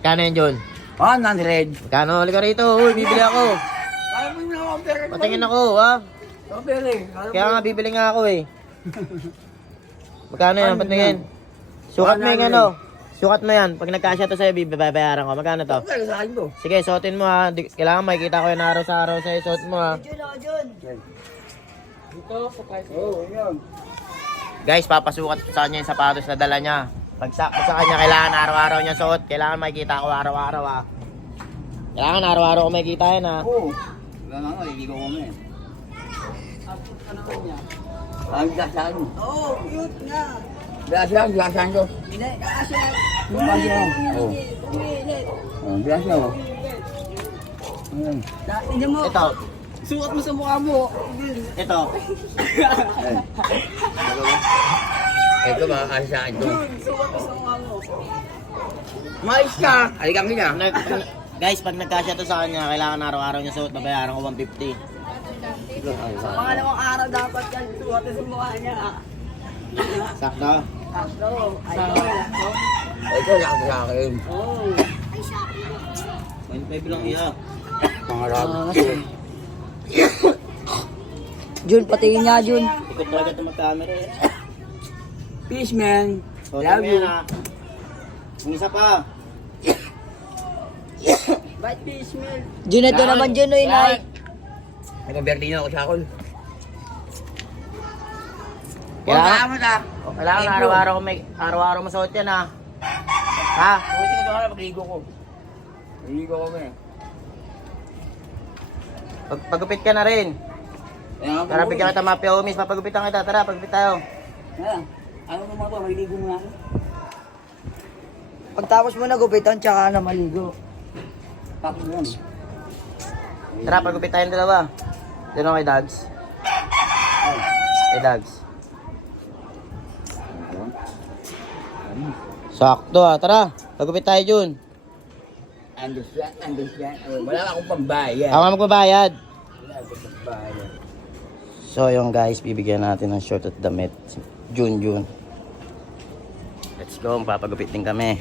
Kano yan, John? 100. Kano? Halika rito. Uy, bibili ako. Ayaw mo na ako, pero... Patingin ako, ha? Pabili. Kaya nga, bibili nga ako eh. Magkano yan? Patingin. Sukat mo yung ano. Sukat mo yan. Pag nagkasya to sa'yo, babayaran ko. Magkano to? Okay, sa akin to. Sige, suotin mo ha. Kailangan makikita ko yung araw sa araw sa'yo. Suot mo ha. Oo, yun. Guys, papasukat ko sa kanya yung sapatos na dala niya. Pag sakto sa kanya, kailangan araw-araw niya suot. Kailangan makikita ko araw-araw ha. Kailangan araw-araw ko makikita yan ha. Oo. Wala nga nga, hindi ko kami. Ang gasahan mo. Oo, cute nga. Gasahan ko. Gasahan. Gasahan. Oo. Umilit. Gasahan mo. Tignan mo. Ito. Sukat mo sa mukha mo. Ito. Ito ba, kasahan ko. Sukat mo sa mukha mo. Mais ka! Aligang kita. Guys, pag nagkasya to sa kanya, kailangan araw-araw niya suot. Babayaran ko 150. Pangalawang araw dapat yan. Sukat mo sa mukha niya. Sakto. Sakto. Ayun. Ito lang sa akin. Oo. 0.5 lang iya. Pangarap. Jun, patingin niya, Jun. Ikot mo agad ang camera eh. Peace, man. Suot Love mo you. yan ha. Yung isa pa. Ba't fish meal? Jun, ito naman Jun, oy, nay. Nag-converti na ako sa akol. Kailangan, na. kailangan araw-araw ko araw-araw mo suot yan ha. Ha? Buti ka doon pagligo ko. Pagligo ko eh. Pagupit ka na rin. Tara, bigyan kita mapya umis. Papagupitan kita. Tara, pagupit tayo. Ano naman ba? Magligo mo na ako. Pagtapos mo nagupitan, tsaka na maligo. Tapos mo yan. Tara, pagupit tayong dalawa. Dito kay Dags. Kay Dags. Sakto ha. Tara, pagupit tayo Jun. Understand. Wala akong pambayad. Ako nga magbabayad. Wala akong pambayad. So yung guys, bibigyan natin ng short at damit. Jun. Let's go, papagupit din kami.